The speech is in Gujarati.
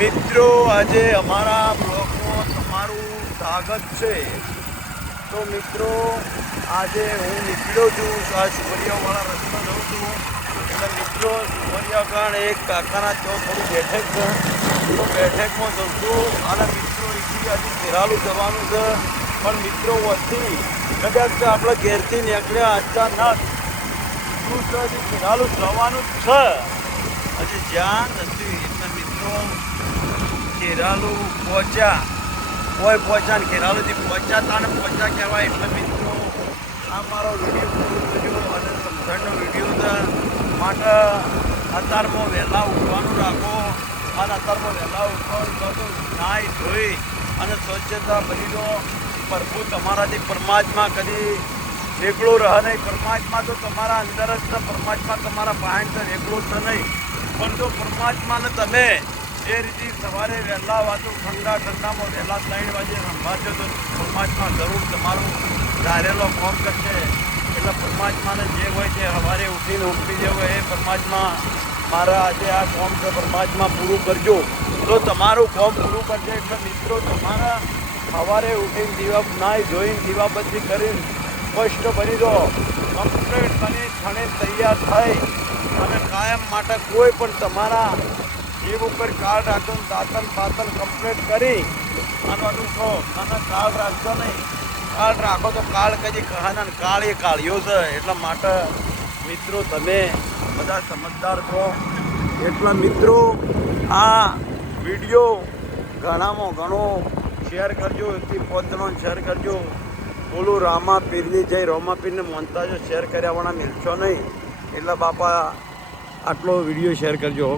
મિત્રો આજે અમારા બ્લોગમાં તમારું સ્વાગત છે. તો મિત્રો આજે હું નીકળ્યો છું આ સુવરિયાવાળા રસ્તા જઉં છું. એટલે મિત્રો સુવરિયાગણ એક કાકાના ચો થોડું બેઠક છે, તો બેઠકમાં જઉં છું. અને મિત્રો અહીંથી હજી ખેરાલું જવાનું છે, પણ મિત્રો વચ્ચે કદાચ આપણે ઘેરથી નીકળ્યા અચાનક શું છે હજી ખેરાલું જવાનું જ છે, હજી જ્યાં નથી. એટલે મિત્રો ખેરાલું પહોંચ્યા ને ખેરાલુથી પહોંચ્યા તાને પહોંચ્યા કહેવાય. એટલે મિત્રો આ મારો વિડીયો પૂરો કર્યો અને સમજણનો વિડીયો છે. માટે અત્યારમાં વહેલા ઉઠવાનું રાખો, અને અત્યારમાં વહેલા ઉઠવાનું તો નાહી ધોઈ અને સ્વચ્છતા બની દો. પ્રભુ તમારાથી પરમાત્મા કદી એકલો રહે નહીં. પરમાત્મા તો તમારા અંદર જ છે, પરમાત્મા તમારા બહાર છે, એકલો છે નહીં. પણ જો પરમાત્માને તમે એ રીતે સવારે વહેલા વાંચો, ઠંડામાં વહેલા 3 વાગે સંભાળશો તો પરમાત્મા જરૂર તમારું ધારેલો કામ કરશે. એટલે પરમાત્માને જે હોય તે સવારે ઉઠીને ઉઠી જવું એ પરમાત્મા મારા આજે આ કામ છે, પરમાત્મા પૂરું કરજો તો તમારું કામ પૂરું કરશે. એટલે મિત્રો તમારા સવારે ઉઠીને દીવા નાહી ધોઈને દીવાબત્તી કરીને સ્પષ્ટ બની દો, કમ્પ્લીટ બની થણે તૈયાર થઈ અને કાયમ માટે કોઈ પણ તમારા જીવ ઉપર કાળ રાખો, દાંતન પાતન કમ્પ્લીટ કરી અને અનુભવો. અને કાળ રાખશો નહીં, કાળ રાખો તો કાળ કદી કહાના કાળ એ કાળિયો છે. એટલા માટે મિત્રો તમે બધા સમજદાર છો. એટલા મિત્રો આ વિડીયો ઘણામાં ઘણો શેર કરજો, 1-5 જણો શેર કરજો. બોલું રામા પીરની જય, રોમા પીરને માનતા જો શેર કર્યાવાળા મિલશો નહીં. એટલે બાપા આટલો વિડીયો શેર કરજો.